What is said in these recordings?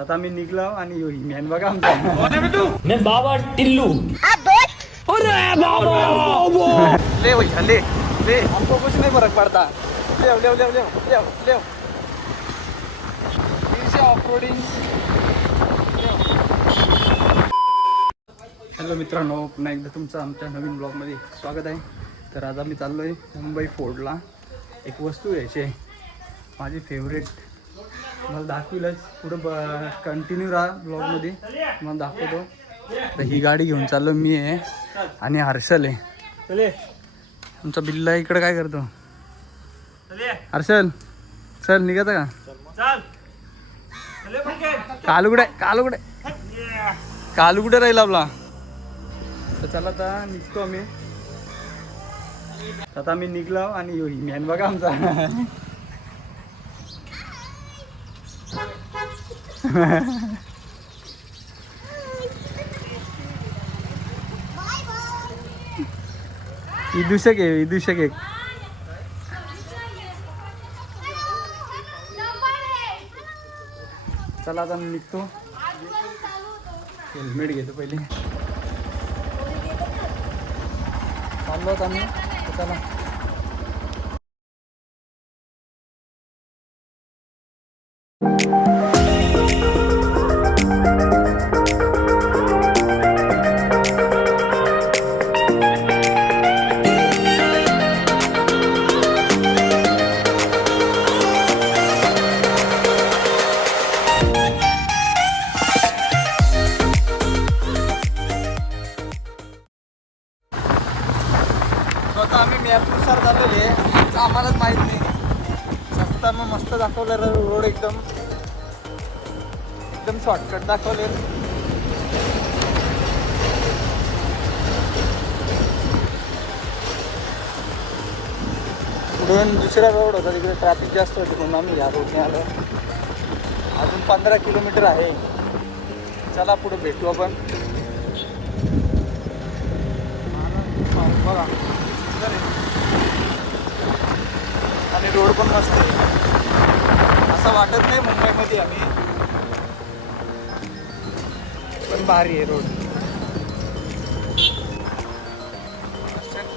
आता मी निघलो आणि मॅन बघा आमचा मैं बाबा टिल्लू ले भैया ले ले हमको कुछ नहीं फर्क पड़ता ले ले ले ले ले ले फिर ऑफ रोडिंग. हॅलो मित्रांनो, पुन्हा एकदा तुमचं आमच्या नवीन ब्लॉगमध्ये स्वागत आहे. तर आज आम्ही चाललो आहे मुंबई फोर्टला. एक वस्तू घ्यायची आहे माझी फेवरेट. मला दाखविलंच पुढं कंटिन्यू राहा ब्लॉगमध्ये, मला दाखवतो. तर ही गाडी घेऊन चाललो मी आहे आणि हर्षल आहे. आमचा बिल्ला इकडे काय करतो. हर्षल चल निघायचं का? कालू कुठे राहील आपला. तर चला आता निघतो आम्ही. आता आम्ही निघलो आणि मॅन बघा आमचा विदूषक आहे. चला आता मी निघतो. हेल्मेट घेतो पहिले. चाललो होता मी. चला आम्ही मॅपनुसार झालेले आम्हालाच माहीत नाही. रस्ता मग मस्त दाखवलं, रोड एकदम शॉर्टकट दाखवले. पुढे दुसरा रोड होता, तिकडे ट्रॅफिक जास्त होती म्हणून आम्ही या रोडने आलो. अजून 15 किलोमीटर आहे. चला पुढे भेटू आपण. बघा आणि रोड पण मस्त आहे. असं वाटत नाही मुंबईमध्ये आम्ही, पण भारी आहे रोड.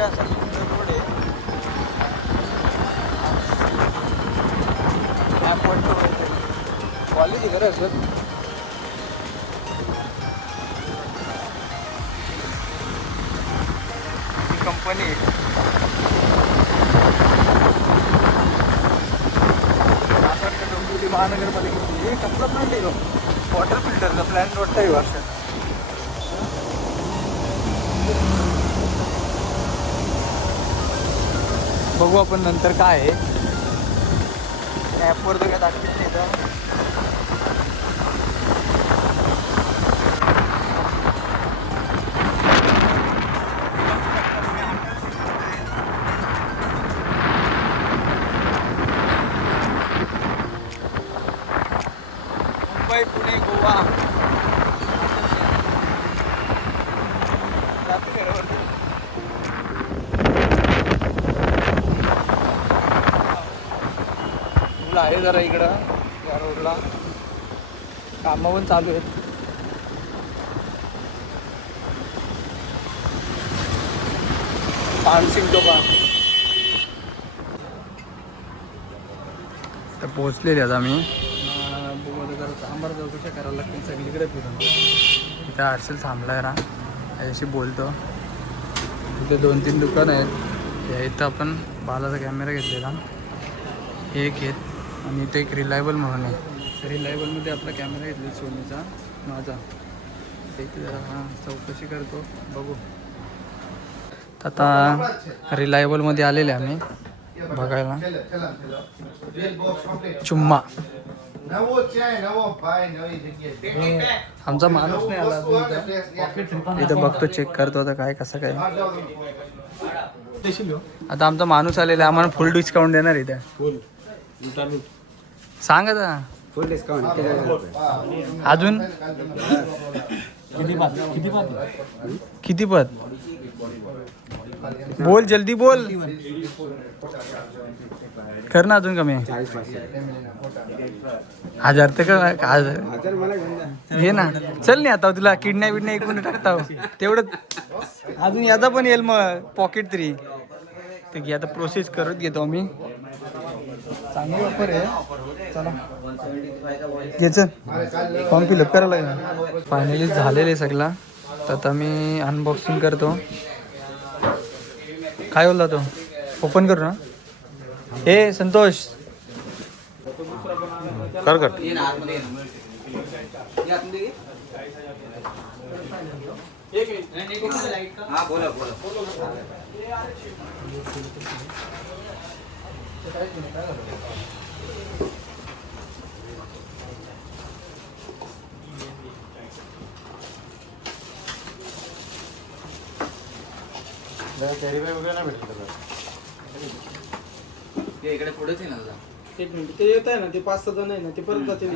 असा सुंदर रोड आहे. क्वालिटी खरं सर. कंपनी महानगरपालिकेची कसला प्लॅन आहे. वॉटर फिल्टरचा प्लॅन वाटतंय वर्ष. बघू आपण नंतर काय आहे. ॲपवर तर काय दाखवत नाही तर. मुंबई, पुणे, गोवा मुलं आहे जरा इकडं या रोडला. कामं पण चालू आहेत. पानसिंग टोका तर पोहोचलेले आता आम्ही. आम्हाला चौकशा करायला लागतील सगळीकडे फिरून. इथं हर्षल थांबला आहे ना, याच्याशी बोलतो. इथे 2-3 दुकान आहेत. या इथं आपण बालाचा कॅमेरा घेतलेला एक आहेत आणि इथे एक रिलायबल म्हणून आहे. रिलायबलमध्ये आपला कॅमेरा घेतला सोनीचा माझा. इथे जरा चौकशी करतो, बघू. आता रिलायबलमध्ये आलेले आम्ही बघायला. चुम्मा आमचा माणूस नाही आला अजून. इथं बघतो, चेक करतो आता काय कसं काय. आता आमचा माणूस आलेला, आम्हाला फुल डिस्काउंट देणार इथे. सांग आता फुल डिस्काउंट अजून किती पद बोल जल्दी बोल. कर ना अजून कमी. 1000 तर का 1000 मला घेऊन जा. घे ना. चल नाही आता तुला किडनॅप बिडनॅप ऐकून टाकता तेवढं अजून याचा पण येईल मग पॉकेट तरी. तर घे आता प्रोसेस करत घेतो आम्ही. चांगली ऑफर आहे. चला घे चल. फॉर्म फिलअप करायला लागेल. फायनली झालेलं आहे सगळा. तर आता मी अनबॉक्सिंग करतो. काय बोलला तो ओपन करू ना. हे संतोष कर कर. हा बोला बोला. ते इकडे पुढेच आहे ना दादा. एक मिनिट ते येत आहे ना ते 5-6 जण आहे ना ते परत जाते.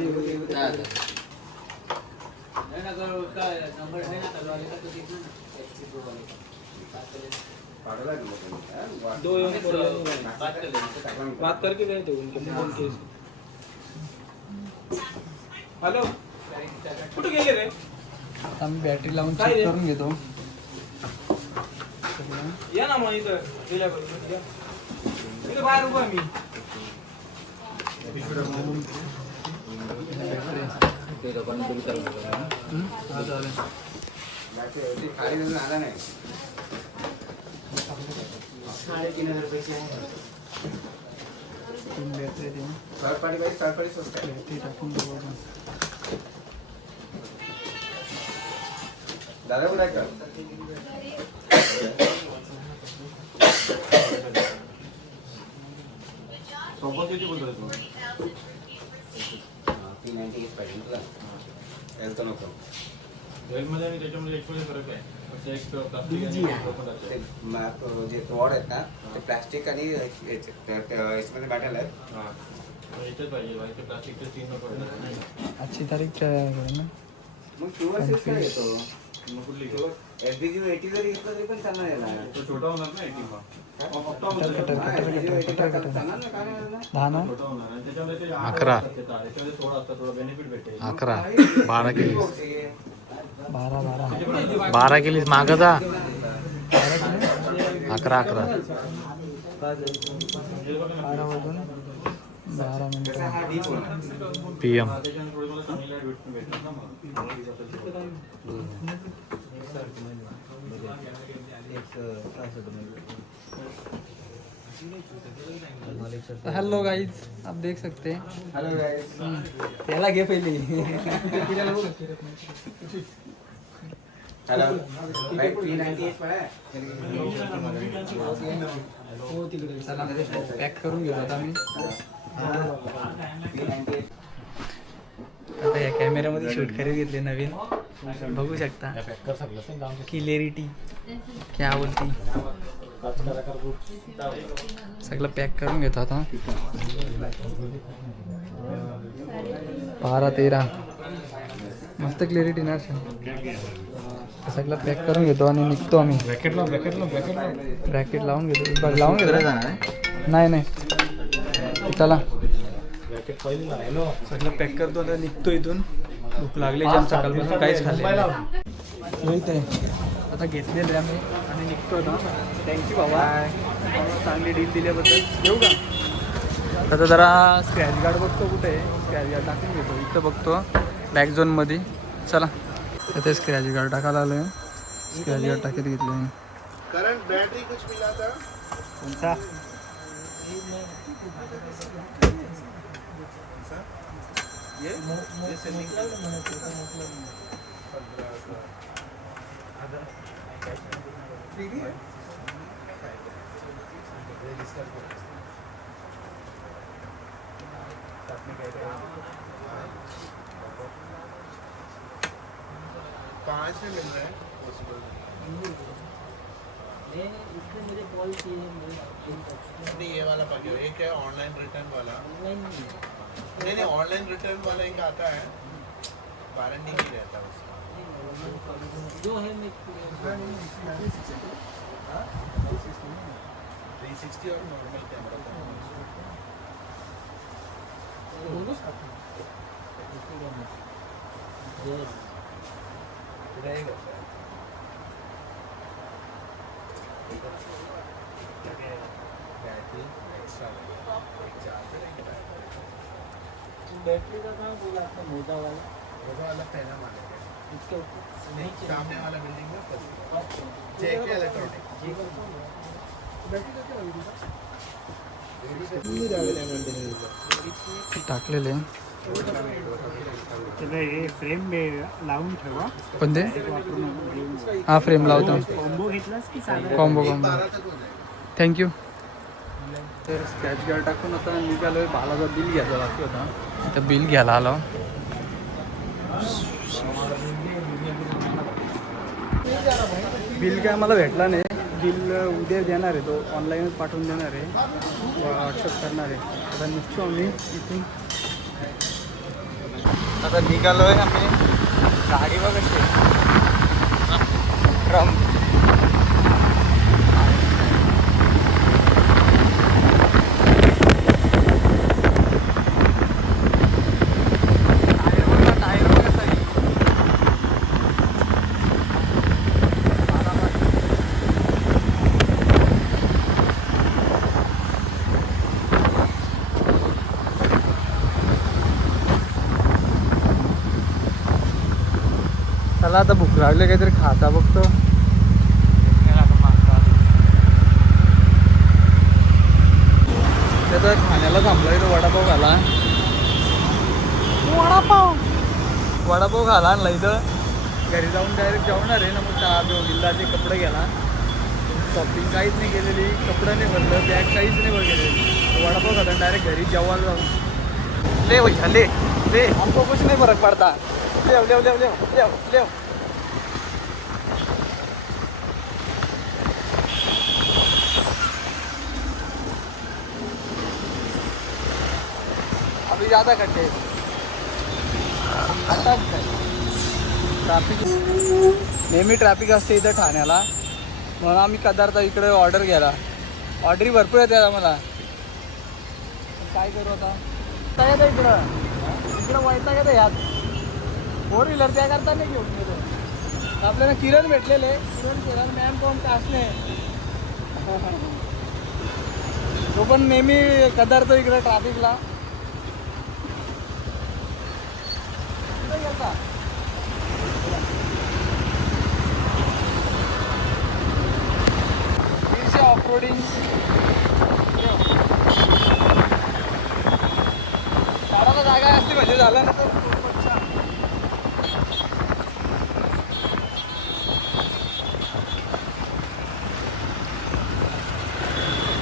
बात करके गए थे उनके फोन के. हॅलो कुठे गेले रे. आम्ही बॅटरी लावून चेक करून घेतो. या ना मग इथं इथं बाहेर उभा मी. आला नाही. 3,500 रुपये. थर्ड पार्टी स्वस्त आहे. दादा कुठे आहे का. सोबत किती बोलतोय. 390 पाहिजे तुला. याचं नको. मध्ये आणि त्याच्यामध्ये एक्सपोजर फरक आहे. जे रॉड आहेत ना ते प्लास्टिक आणि याच्यामध्ये मेटल आहेत. आजची तारीख ना. मग QR6 काय येतो. SBG 80 जरी घेतलं तरी पण चालणार आहे ना. तो छोटा होणार ना 80 मग. दहा ना. छोटा होणार आणि त्याच्यामध्ये ते 11 त्याच्यामध्ये थोडा असतं थोडं बेनिफिट भेटेल. 11 12 केलीस 12 12 केलीस मागं जा. 11 12 मिनिटं PM. त्याच्याने थोडी मला चांगली लाईट भेटणार ना मग. हेलो गाइस आप देख सकते हैं. हॅलो गाईस. त्याला घे पहिले. हॅलो. 398 पण आहे. चला पॅक करून घेतो आता मी. 398. आता या कॅमेऱ्यामध्ये शूट करत घेतले नवीन. बघू शकता क्लिअरिटी क्या बोलती. सगळं पॅक करून घेतो आता. 12-13 मस्त क्लिअरिटी ना. सगळं पॅक करून घेतो आणि निघतो आम्ही. ब्रॅकेट लावून घेतो. बघ लावून घेतो. नाही चला सगळं पॅक करतो आता निघतो इथून. भूक लागली जाम सकाळपासून काहीच खाल्लं माहित आहे. आता घेतलेलं आहे आम्ही आणि निघतो आता. थँक्यू बाबा चांगली डील दिल्याबद्दल. येऊ का. आता जरा स्क्रॅच गार्ड बघतो कुठे आहे. स्क्रॅच गार्ड टाकून घेतो. इथं बघतो बॅक झोनमध्ये. चला इथे स्क्रॅच गार्ड टाकायला आलो आहे. स्क्रॅच गार्ड टाकीत घेतलं आहे. करंट बैटरी कुछ मिला था. कोणता ये से निकल पाँच में मिल रहा है पॉसिबल. इसने मुझे कॉल की है. नहीं ये वाला बाकी है. ये क्या ऑनलाइन रिटर्न वाला. नहीं ऑनलाइन रिटर्न वाला एक आता है. वारंटी नहीं रहता उसका. जो है मैं 360 और नॉर्मल कैमरा था Yes. रहेगा शायद बैटरी एक्स्ट्रा लगेगा एक चार्जर एक बैटरी बैटरी का काम बोला आपका मोटा वाला वो वाला पहला मानेगा इसके ऊपर नहीं सामने वाला बिल्डिंग में फर्स्ट अच्छा जेके इलेक्ट्रॉनिक जी का बैटरी का क्या होगी टाकलेले त्याला हे फ्रेम लावून ठेवा कोणते वापरून हा फ्रेम लावतो कॉम्बो घेतलास की साधा कॉम्बो 12 तक हो जाएगा थँक्यू तर स्क्रॅच गार्ड टाकून आता निघालोय बालाचा बिल घ्यायचा बाकी होता आता बिल घ्यायला आलो बिल काय मला भेटला नाही बिल उद्या देणार आहे तो ऑनलाईनच पाठवून देणार आहे व्हॉट्सअप करणार आहे आता निघतो आम्ही इथून आता निघालोय आम्ही गाडी बघते ट्रम्प चला आता भूक लागले काहीतरी खाता बघतो त्याचा ठाण्याला थांबला इथं वडापाव खाला वडापाव खाला आणला इथं घरी जाऊन डायरेक्ट जेवणार आहे ना मग विल्लाचे कपडे घ्याला शॉपिंग काहीच नाही केलेली कपडे नाही भरलं बॅग काहीच नाही बघितली वडापाव खाता डायरेक्ट घरी जेवायला जाऊन ले भैया ले हमको कुछ नहीं फर्क पड़ता लेव लेव लेव लेव लेव लेव अभी ज़्यादा खड्डे आता ट्रॅफिक नेहमी ट्रॅफिक असते इथं ठाण्याला म्हणून आम्ही कदार्थ इकडे ऑर्डर केला ऑर्डरी भरपूर येते आम्हाला काय करू आता काय येतं इकडं वैताग येतं यात 4 व्हीलर त्या करता नाही घेऊन गेलो आपल्याला किरण भेटलेले किरण मॅम कोण कासने तो पण नेहमी कदार्थ इकडे ट्रॅफिकला ऑफरोडिंग झाडाला जागा असते म्हणजे झालं ना तर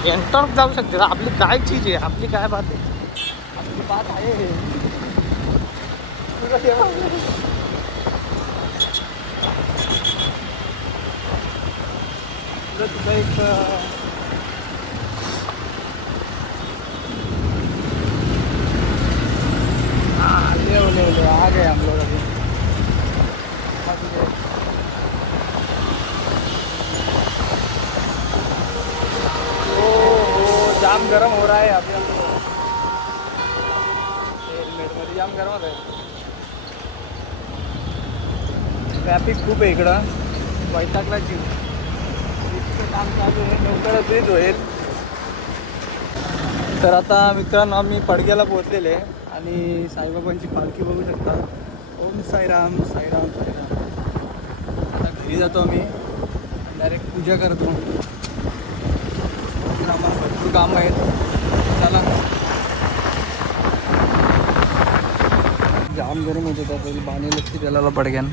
एंटर जाऊ शकते आपली काय चीज आहे आपली काय बात आहे आपली बात आहे तुझं एक ले आ गए हम लोग अभी जाम गरम हो रहा है अभी हम लोग हेल्मेट मध्ये जाम गरम होत आहे ट्रॅफिक खूप आहे इकडं वैतागला जीव इतकं काम चालू आहे लवकरच ब्रिज होईल तर आता मित्रांनो आम्ही पडग्याला पोहोचलेले आहे आणि साईबाबांची पालखी बघू शकता ओम साईराम साईराम साईराम आता घरी जातो आम्ही डायरेक्ट पूजा करतो आम्हाला भरपूर कामं आहेत चला जाम गरम होत होता तरी पाणी लक्ष्मी त्याला पडग्यान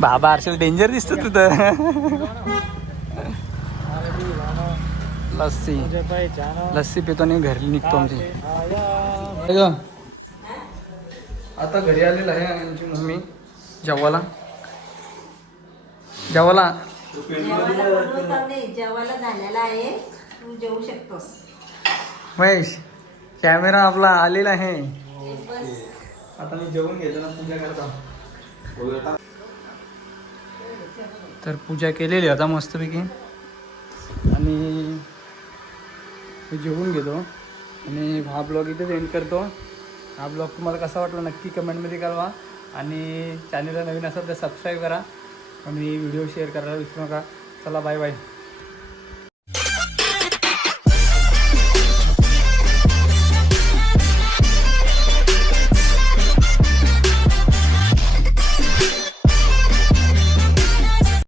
बाबा आरशल डेंजर दिसतो तुझं लस्सी लस्सी पितो आणि घरी निघतो आमची आता घरी आलेला आहे आमची मम्मी जेवायला जेवायला बनवता नाही जेवायला झालेला आहे तू जेवू शकतोस महेश कॅमेरा आपला आलेला आहे बस आता मी जेवून घेतो ना पूजा करता तर पूजा केलेली आता मस्तपैकी आणि मी जेवून गेलो आणि हा ब्लॉग इथेच एंड करतो. हा ब्लॉग तुम्हाला कसा वाटला नक्की कमेंटमध्ये कळवा आणि चॅनलला नवीन असाल तर सबस्क्राईब करा आणि व्हिडिओ शेअर करायला विसरू नका. चला बाय बाय.